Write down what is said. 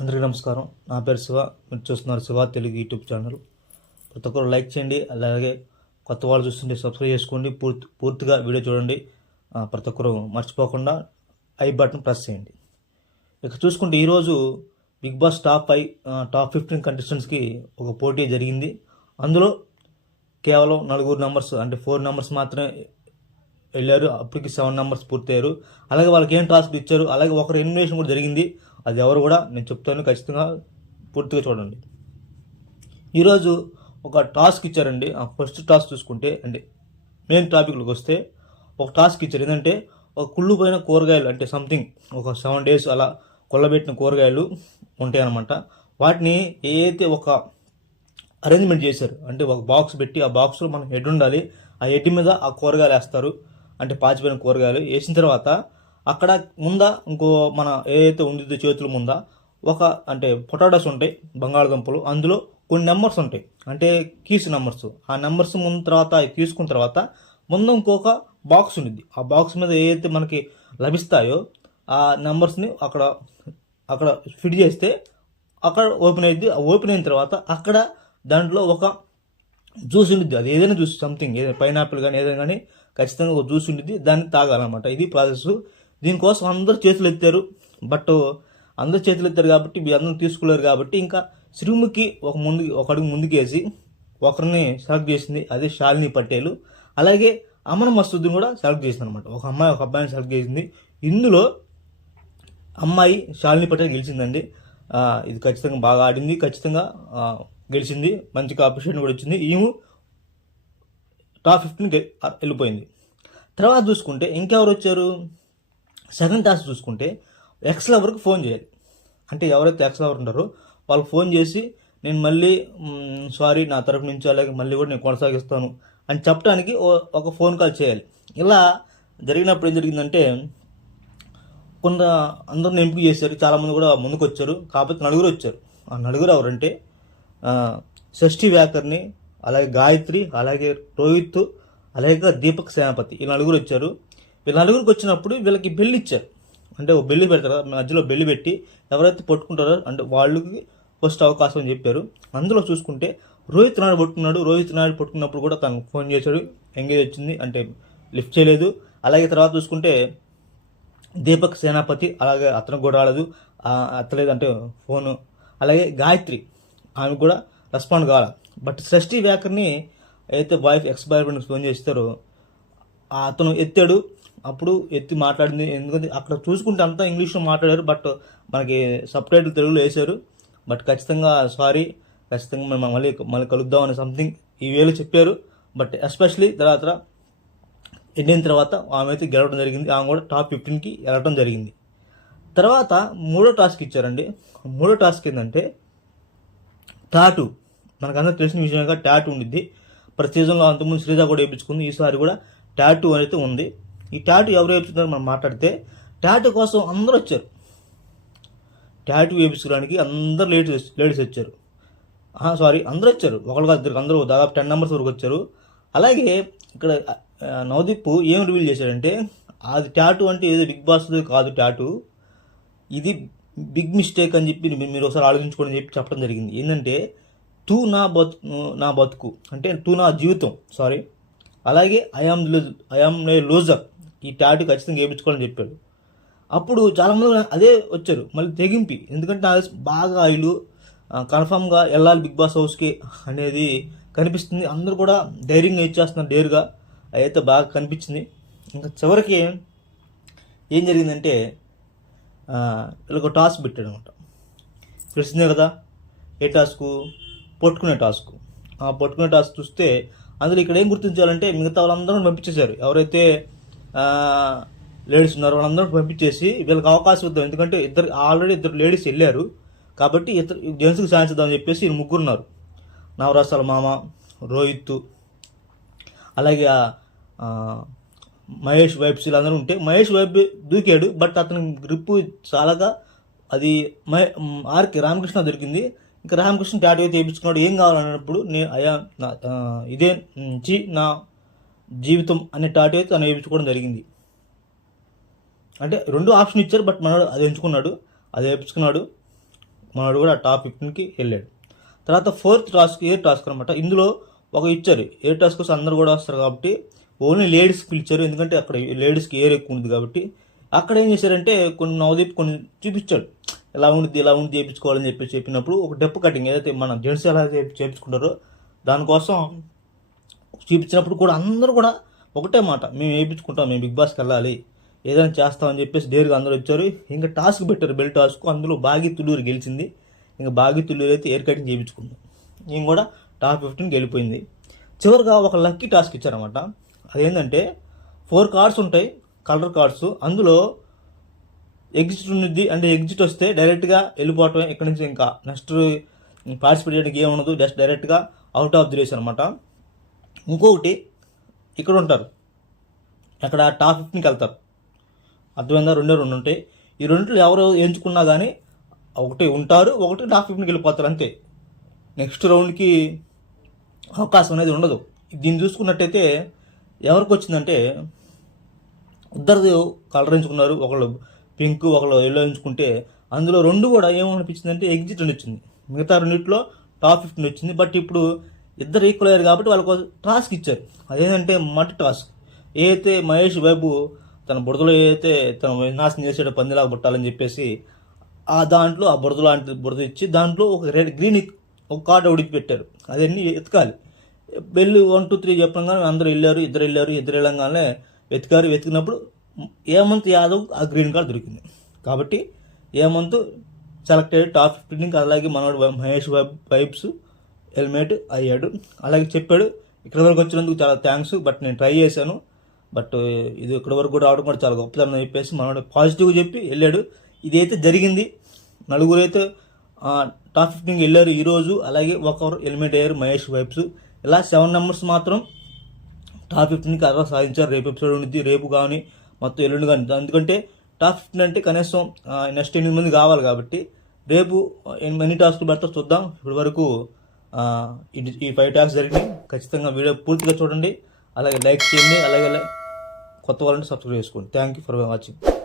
అందరికీ నమస్కారం. నా పేరు శివ. మీరు చూస్తున్నారు శివ తెలుగు యూట్యూబ్ ఛానల్. ప్రతి ఒక్కరు లైక్ చేయండి. అలాగే కొత్త వాళ్ళు చూస్తుంటే సబ్స్క్రైబ్ చేసుకోండి. పూర్తిగా వీడియో చూడండి. ప్రతి ఒక్కరు మర్చిపోకుండా ఐ బటన్ ప్రెస్ చేయండి. ఇక చూసుకుంటే ఈరోజు బిగ్ బాస్ టాప్ 15 కంటెస్టెంట్స్కి ఒక పోటీ జరిగింది. అందులో కేవలం 4 నెంబర్స్ అంటే 4 నెంబర్స్ మాత్రమే వెళ్ళారు. అప్పటికి 7 నెంబర్స్ పూర్తయ్యారు. అలాగే వాళ్ళకి ఏం టాస్క్ ఇచ్చారు, అలాగే ఒకరు ఎలిమినేషన్ కూడా జరిగింది. అది ఎవరు కూడా నేను చెప్తాను, ఖచ్చితంగా పూర్తిగా చూడండి. ఈరోజు ఒక టాస్క్ ఇచ్చారండి. ఆ ఫస్ట్ టాస్క్ చూసుకుంటే అంటే మెయిన్ టాపిక్లోకి వస్తే ఒక టాస్క్ ఇచ్చారు. ఏంటంటే ఒక కుళ్ళుపోయిన కూరగాయలు అంటే సంథింగ్ ఒక 7 days అలా కొల్లబెట్టిన కూరగాయలు ఉంటాయన్నమాట. వాటిని ఏదైతే ఒక అరేంజ్మెంట్ చేశారు అంటే ఒక బాక్స్ పెట్టి ఆ బాక్స్లో మనం హెడ్ ఉండాలి. ఆ హెడ్ మీద ఆ కూరగాయలు వేస్తారు. అంటే పాచిపోయిన కూరగాయలు వేసిన తర్వాత అక్కడ ముందా ఇంకో మన ఏదైతే ఉంటుందో చేతుల ముందా ఒక అంటే పొటాటోస్ ఉంటాయి, బంగాళదుంపలు. అందులో కొన్ని నెంబర్స్ ఉంటాయి అంటే కీస్ నెంబర్స్. ఆ నెంబర్స్ ముందు తర్వాత తీసుకున్న తర్వాత ముందు ఇంకొక బాక్స్ ఉంటుంది. ఆ బాక్స్ మీద ఏదైతే మనకి లభిస్తాయో ఆ నెంబర్స్ని అక్కడ ఫిట్ చేస్తే అక్కడ ఓపెన్ అయ్యింది. ఓపెన్ అయిన తర్వాత అక్కడ దాంట్లో ఒక జ్యూస్ ఉంటుంది. అది ఏదైనా జ్యూస్ సంథింగ్ ఏదైనా పైనాపిల్ కానీ ఏదైనా కానీ ఖచ్చితంగా ఒక జ్యూస్ ఉంటుంది. దాన్ని తాగాలన్నమాట. ఇది ప్రాసెస్. దీనికోసం అందరూ చేతులు ఎత్తారు. బట్ అందరు చేతులు ఎత్తారు కాబట్టి అందరూ తీసుకోలేరు కాబట్టి ఇంకా శ్రీముఖి ఒక అడుగు ముందుకేసి ఒకరిని సెలెక్ట్ చేసింది. అదే శాలిని పటేల్. అలాగే అమన్ మసూద్ని కూడా సెలెక్ట్ చేసింది అనమాట. ఒక అబ్బాయిని సెలెక్ట్ చేసింది. ఇందులో అమ్మాయి శాలిని పటేల్ గెలిచిందండి. ఇది ఖచ్చితంగా బాగా ఆడింది, ఖచ్చితంగా గెలిచింది. మంచి కాంపిటీషన్ కూడా వచ్చింది. ఈమె టాప్ 15 వెళ్ళిపోయింది. తర్వాత చూసుకుంటే ఇంకెవరు వచ్చారు? సెకండ్ టాస్క్ చూసుకుంటే ఎక్స్ లవర్కి ఫోన్ చేయాలి. అంటే ఎవరైతే ఎక్స్ లవర్ ఉంటారో వాళ్ళకి ఫోన్ చేసి నేను మళ్ళీ సారీ నా తరఫు నుంచి, అలాగే మళ్ళీ కూడా నేను కొనసాగిస్తాను అని చెప్పడానికి ఒక ఫోన్ కాల్ చేయాలి. ఇలా జరిగినప్పుడు ఏం జరిగిందంటే అందరిని ఎంపిక చేశారు. చాలామంది కూడా ముందుకు వచ్చారు. కాకపోతే 4 వచ్చారు. ఆ 4 ఎవరంటే షష్ఠి వ్యాకర్ని, అలాగే గాయత్రి, అలాగే రోహిత్, అలాగే దీపక్ సేనాపతి. ఈ 4 వచ్చారు. వీళ్ళ 4కి వచ్చినప్పుడు వీళ్ళకి బెల్లి ఇచ్చారు. అంటే ఒక బెల్లి పెడతారు కదా, మధ్యలో బెల్లి పెట్టి ఎవరైతే పట్టుకుంటారో అంటే వాళ్ళకి ఫస్ట్ అవకాశం అని చెప్పారు. అందులో చూసుకుంటే రోహిత్ నాయుడు పట్టుకున్నాడు. రోహిత్ నాయుడు పట్టుకున్నప్పుడు కూడా తనకు ఫోన్ చేశాడు. ఎంగేజ్ వచ్చింది అంటే లిఫ్ట్ చేయలేదు. అలాగే తర్వాత చూసుకుంటే దీపక్ సేనాపతి, అలాగే అతనికి కూడా రాలేదు, అత్తలేదు అంటే ఫోను. అలాగే గాయత్రి, ఆమె కూడా రెస్పాండ్ కావాలి. బట్ షష్ఠి వ్యాకర్ని అయితే ఎక్స్ బాయ్ ఫ్రెండ్కి ఫోన్ చేస్తారో అతను ఎత్తాడు. అప్పుడు ఎత్తి మాట్లాడింది. ఎందుకంటే అక్కడ చూసుకుంటే అంతా ఇంగ్లీష్లో మాట్లాడారు. బట్ మనకి సబ్ టైటిల్ తెలుగులో వేశారు. బట్ ఖచ్చితంగా సారీ, ఖచ్చితంగా మేము మళ్ళీ కలుద్దాం అని సంథింగ్ ఈ వేలో చెప్పారు. బట్ ఎస్పెషలీ తర్వాత ఎండిన తర్వాత ఆమె అయితే గెలవడం జరిగింది. ఆమె కూడా టాప్ 15కి వెళ్ళడం జరిగింది. తర్వాత 3వ టాస్క్ ఇచ్చారండి. 3వ టాస్క్ ఏంటంటే టాటూ. మనకందరూ తెలిసిన విషయంగా టాటూ ఉండిద్ది. ప్రతి సీజన్లో అంతకుముందు శ్రీజ కూడా వేయించుకుంది. ఈసారి కూడా టాటూ అయితే ఉంది. ఈ టాటూ ఎవరు వేయించుకున్నారో మనం మాట్లాడితే టాటూ కోసం అందరూ వచ్చారు. టాటూ వేయించుకోవడానికి అందరు లేడీస్ వచ్చారు. అందరూ వచ్చారు. ఒకళ్ళు కాదు, ఇద్దరు, అందరూ దాదాపు 10 నెంబర్స్ వరకు వచ్చారు. అలాగే ఇక్కడ నవదీప్ ఏం రివీల్ చేశాడంటే అది టాటూ అంటే ఏదో బిగ్ బాస్ కాదు, టాటూ ఇది బిగ్ మిస్టేక్ అని చెప్పి మీరు ఒకసారి ఆలోచించుకోండి అని చెప్పి చెప్పడం జరిగింది. ఏంటంటే టూ నా బతుకు అంటే టూ నా జీవితం, అలాగే ఐఆమ్ ఏ లూజర్, ఈ టాటూ ఖచ్చితంగా వేయించుకోవాలని చెప్పాడు. అప్పుడు చాలామంది అదే వచ్చారు మళ్ళీ తెగింపి. ఎందుకంటే బాగా వీళ్ళు కన్ఫామ్గా వెళ్ళాలి బిగ్ బాస్ హౌస్కి అనేది కనిపిస్తుంది. అందరూ కూడా ధైర్యంగా ఇచ్చేస్తున్నారు, డేరుగా. అయితే బాగా కనిపించింది. ఇంకా చివరికి ఏం జరిగిందంటే వీళ్ళకి టాస్క్ పెట్టాడు అనమాట. తెలిసిందే కదా ఏ టాస్కు? పట్టుకునే టాస్క్. ఆ పట్టుకునే టాస్క్ చూస్తే అందులో ఇక్కడ ఏం గుర్తించాలంటే మిగతా వాళ్ళందరూ పంపించేశారు. ఎవరైతే లేడీస్ ఉన్నారో వాళ్ళందరూ పంపించేసి వీళ్ళకి అవకాశం ఇద్దాం. ఎందుకంటే ఆల్రెడీ ఇద్దరు లేడీస్ వెళ్ళారు కాబట్టి జెంట్స్కి ఛాన్స్ ఇద్దామని చెప్పేసి 3 ఉన్నారు. నవరసాల మామ, రోహిత్, అలాగే మహేష్ వైబ్స్ వీళ్ళందరూ ఉంటే మహేష్ వైబ్ దూకాడు. బట్ అతని గ్రిప్ చాలాగా అది ఆర్కే రామకృష్ణ దొరికింది. ఇంకా రామకృష్ణ టాటూ అయితే వేయించుకున్నాడు. ఏం కావాలన్నప్పుడు ఇదే నా జీవితం అనే టాటూ అయితే తను వేయించుకోవడం జరిగింది. అంటే 2 ఆప్షన్ ఇచ్చారు. బట్ మనోడు అది ఎంచుకున్నాడు, అది వేయించుకున్నాడు. మనోడు కూడా టాప్ 15కి వెళ్ళాడు. తర్వాత 4th టాస్క్ ఎయిర్ టాస్క్ అనమాట. ఇందులో ఒక ఇచ్చారు ఎయిర్ టాస్క్ కోసం అందరు కూడా వస్తారు కాబట్టి ఓన్లీ లేడీస్కి పిలిచారు, ఎందుకంటే అక్కడ లేడీస్కి ఎయిర్ ఎక్కువ ఉంది కాబట్టి. అక్కడ ఏం చేశారంటే కొన్ని నవదీప్ కొన్ని చూపించాడు, ఇలా ఉంది చేయించుకోవాలని చెప్పినప్పుడు ఒక డెప్ కటింగ్ ఏదైతే మన జెంట్స్ ఎలా చేయించుకుంటారో దానికోసం చూపించినప్పుడు కూడా అందరూ కూడా ఒకటే మాట, మేము వేయించుకుంటాం, మేము బిగ్ బాస్కి వెళ్ళాలి, ఏదైనా చేస్తామని చెప్పేసి డేరుగా అందరూ వచ్చారు. ఇంకా టాస్క్ పెట్టారు, బెల్ టాస్క్. అందులో బాగి తుళ్ళూరు గెలిచింది. ఇంకా బాగి తుళ్ళూరు అయితే ఎయిర్ కటింగ్ చేయించుకుంది. నేను కూడా టాప్ 15కి వెళ్ళిపోయింది. చివరిగా ఒక లక్కీ టాస్క్ ఇచ్చారన్నమాట. అదేంటంటే 4 కార్డ్స్ ఉంటాయి, కలర్ కార్డ్స్. అందులో ఎగ్జిట్ ఉన్నది, అంటే ఎగ్జిట్ వస్తే డైరెక్ట్గా వెళ్ళిపోవటం ఇక్కడి నుంచి. ఇంకా నెక్స్ట్ పార్టిసిపేట్ చేయడానికి ఏముండదు, జస్ట్ డైరెక్ట్గా అవుట్ ఆఫ్ ది రేస్ అనమాట. ఇంకొకటి ఇక్కడ ఉంటారు, అక్కడ టాప్ 15కి వెళ్తారు. అర్థమైందా? రెండు ఉంటాయి. ఈ రెండిట్లో ఎవరు ఎంచుకున్నా కానీ ఒకటి ఉంటారు, ఒకటి టాప్ 15కి వెళ్ళిపోతారు అంతే. నెక్స్ట్ రౌండ్కి అవకాశం అనేది ఉండదు. దీన్ని చూసుకున్నట్టయితే ఎవరికి వచ్చిందంటే ఇద్దరు కలర్ ఎంచుకున్నారు, ఒకళ్ళు పింక్ ఒకళ్ళు ఎల్లో ఎంచుకుంటే అందులో రెండు కూడా ఏమనిపించిందంటే ఎగ్జిట్ అని వచ్చింది. మిగతా రెండిట్లో టాప్ 15 వచ్చింది. బట్ ఇప్పుడు ఇద్దరు ఈక్వల్ అయ్యారు కాబట్టి వాళ్ళకు టాస్క్ ఇచ్చారు. అదేంటంటే మట్టి టాస్క్. ఏదైతే మహేష్ బాబు తన బురదలో ఏదైతే తన వినాశనం చేసాడో పందిలాగా పుట్టాలని చెప్పేసి ఆ దాంట్లో ఆ బురద లాంటి బురద ఇచ్చి దాంట్లో ఒక గ్రీన్ ఒక కార్డు ఉడికి పెట్టారు. అదన్నీ ఎతకాలి. వెళ్ళి 1 2 3 చెప్పగానే అందరూ ఇద్దరు వెళ్ళంగానే వెతికినప్పుడు హేమంత్ యాదవ్ ఆ గ్రీన్ కార్డు దొరికింది. కాబట్టి హేమంత్ సెలెక్ట్ అయ్యాడు టాప్ 15కి. అలాగే మనోడు మహేష్ వైబ్స్ హెల్మెట్ అయ్యాడు. అలాగే చెప్పాడు, ఇక్కడ వరకు వచ్చినందుకు చాలా థ్యాంక్స్, బట్ నేను ట్రై చేశాను, బట్ ఇది ఇక్కడ వరకు కూడా రావడం కూడా చాలా గొప్పదని చెప్పేసి మనోడు పాజిటివ్గా చెప్పి వెళ్ళాడు. ఇదైతే జరిగింది. నలుగురు అయితే టాప్ 15కి వెళ్ళారు ఈరోజు. అలాగే ఒకరు హెల్మెట్ అయ్యారు, మహేష్ వైబ్స్. ఇలా 7 మెంబర్స్ మాత్రం టాప్ 15కి అర్హత సాధించారు. రేపు ఎపిసోడ్ ఉంది, రేపు కానీ మొత్తం ఎల్లుండి కానీ. ఎందుకంటే టాప్ 15 అంటే కనీసం నెక్స్ట్ 8 మంది కావాలి కాబట్టి రేపు ఎన్ని టాస్క్లు పెడతా చూద్దాం. ఇప్పటి వరకు ఈ 5 టాస్క్ జరిగినాయి. ఖచ్చితంగా వీడియో పూర్తిగా చూడండి, అలాగే లైక్ చేయండి, అలాగే కొత్త వాళ్ళని సబ్స్క్రైబ్ చేసుకోండి. Thank you for watching.